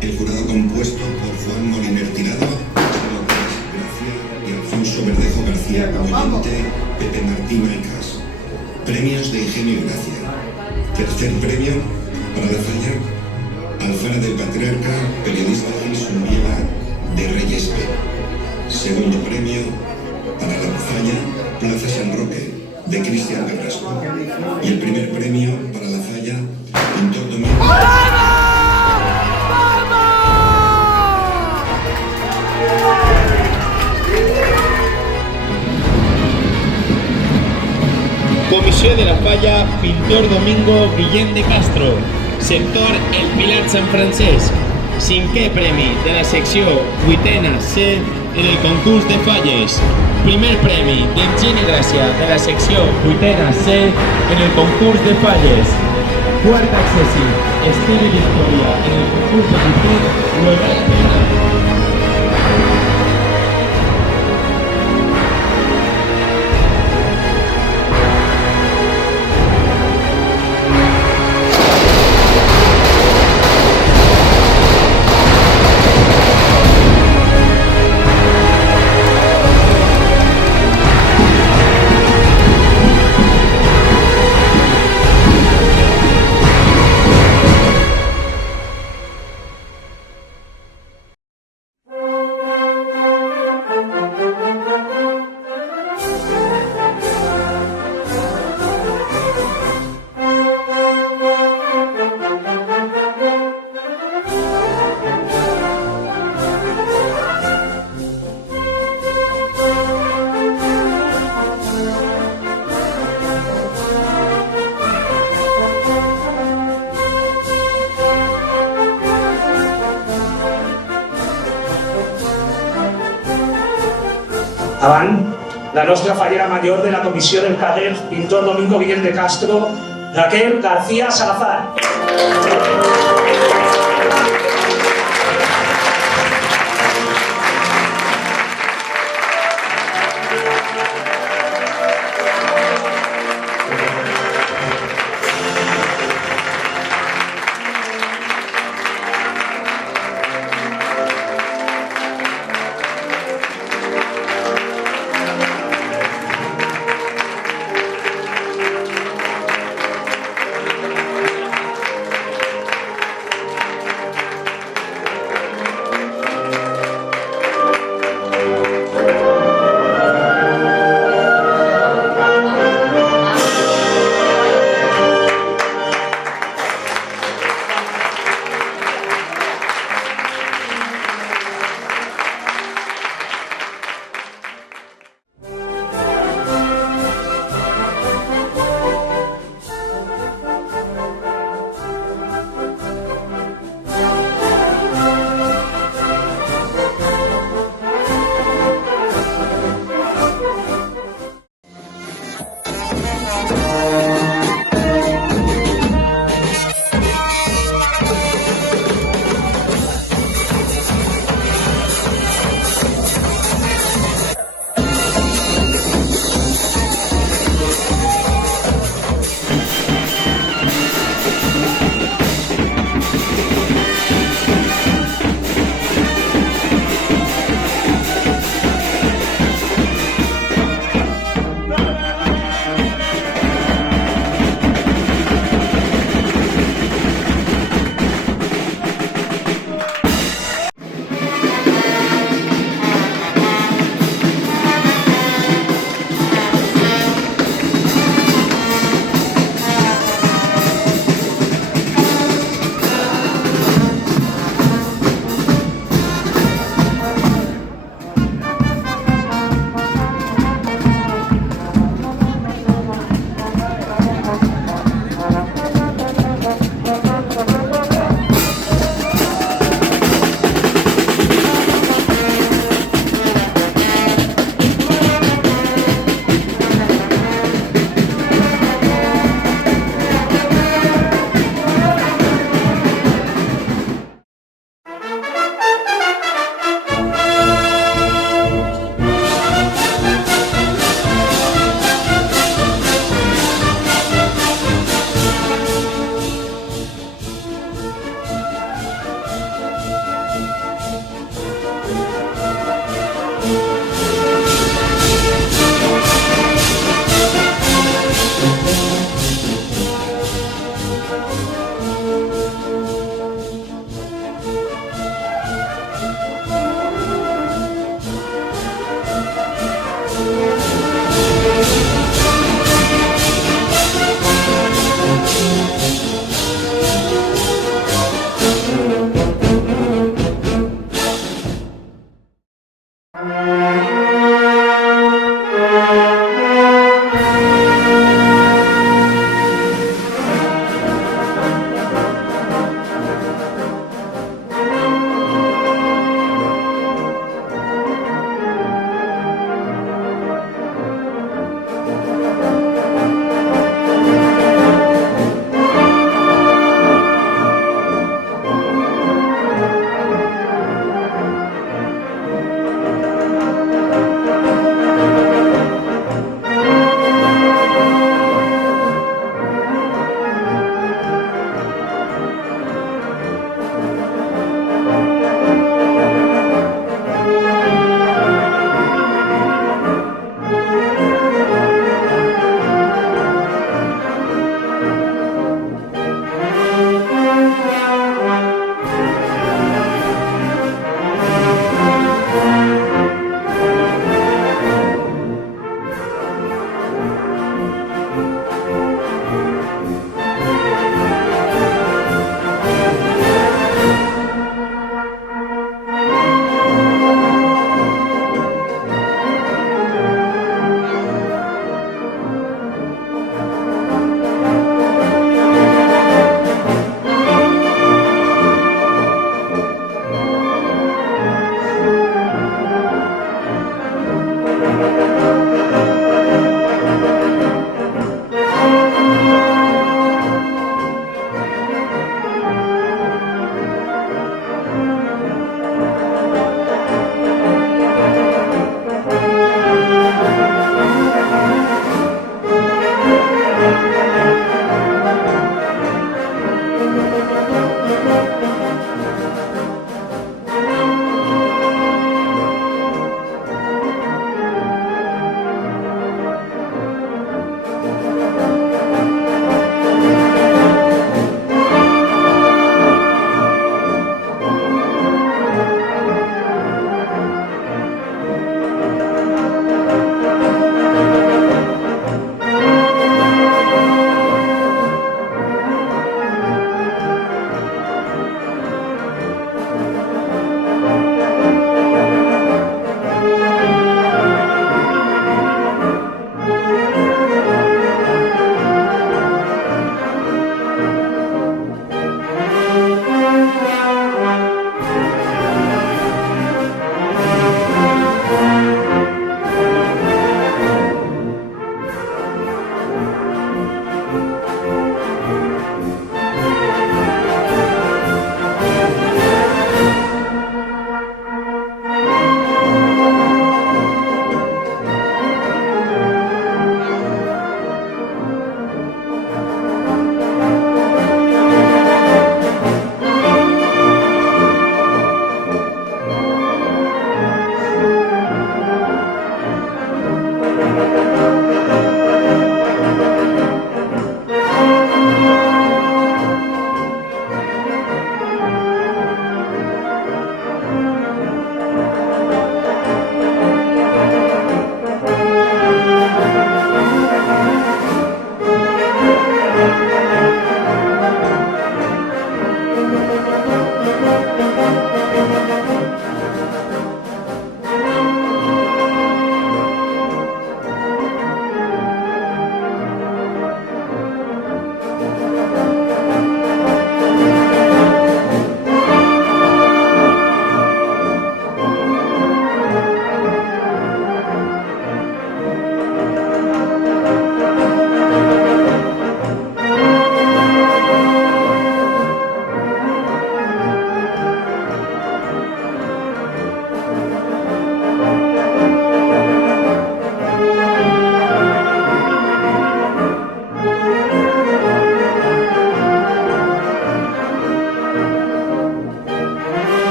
El jurado compuesto por Juan Moliner Tirado, Marcelo Pérez Gracia y Alfonso Verdejo García Oyente, Pepe Martín Maicas. Premios de Ingenio y Gracia. Tercer premio para la falla, Alfara del Patriarca, periodista Gilson Viela, de Reyes P. Segundo premio para la falla, Plaza San Roque, de Cristian Carrasco. Y el primer premio para la falla, Pintor Domingo. Comissió de la falla, Pintor Domingo Guillén de Castro. Sector El Pilar Sant Francesc. Cinquè premi de la secció 8ª C en el concurs de falles. Primer premi d'Enginy Gràcia de la secció 8ª C en el concurs de falles. Quart accessi, Esteve Victoria en el concurs de Guillén, Nueva Espera. Avant, la nostra fallera major de la comissió del CADEF, Pintor Domingo Guillén de Castro, Raquel García Salazar.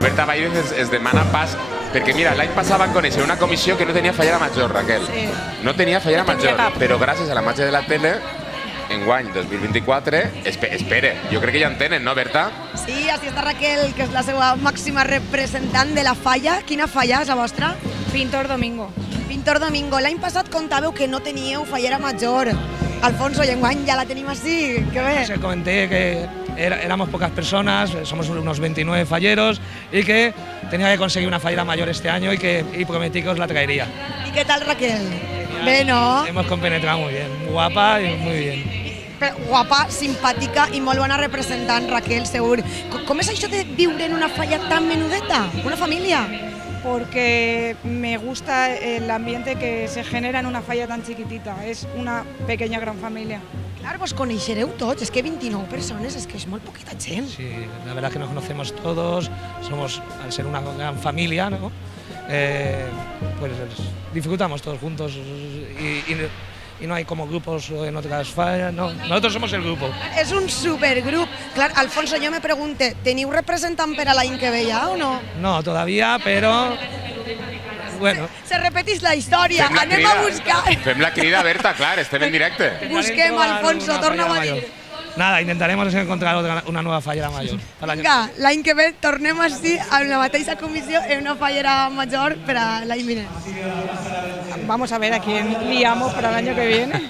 Berta Valls es demana pas, perquè mira, l'any passat van conèixer una comissió que no tenia fallera major, Raquel. Sí. No tenia fallera No tenia major, cap. però gràcies a la màgia de la tele, enguany 2024, espere, jo crec que ja en tenen, no, Berta? Sí, així està Raquel, que és la seva màxima representant de la falla. Quina falla és la vostra? Pintor Domingo. Pintor Domingo. L'any passat contàveu que no teníeu fallera major. Alfonso, y enguany ya la tenemos así, qué bé. Se comenté que éramos pocas personas, somos unos 29 falleros y que tenía que conseguir una fallera mayor este año y prometí que os la traería. ¿Y qué tal Raquel? Bé, no? Hemos compenetrado muy bien, guapa y muy bien. Guapa, simpàtica i molt bona representant, Raquel, segur. Com és això de viure en una falla tan menudeta? Una família? Porque me gusta el ambiente que se genera en una falla tan chiquitita. Es una pequeña gran familia. Clar, vos coneixereu tots, és que 29 persones, és que és molt poquita gent. Sí, la verdad que nos conocemos todos, somos, al ser una gran familia, ¿no? Pues disfrutamos todos juntos y no hay como grupos en otras fallas, no. Nosotros somos el grupo. És un supergrup. Clar, Alfonso, jo me pregunte, teniu representant per a l'any que ve ja o no? No, todavía, pero bueno. Se repetís la història, Fem la anem crida. a buscar. Fem la crida, Berta, clar, estem en directe. Busquem, Alfonso, torna-ho a dir. Nada, intentaremos encontrar una nueva fallera mayor. para el año. Vinga, l'any que ve tornem així amb la mateixa comissió en una fallera major per a l'any vinent. Vamos a ver a quién liamos para el año que viene.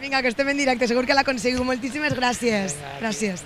Vinga, que estem en directe, segur que l'aconseguiu. Moltíssimes gràcies. Gràcies.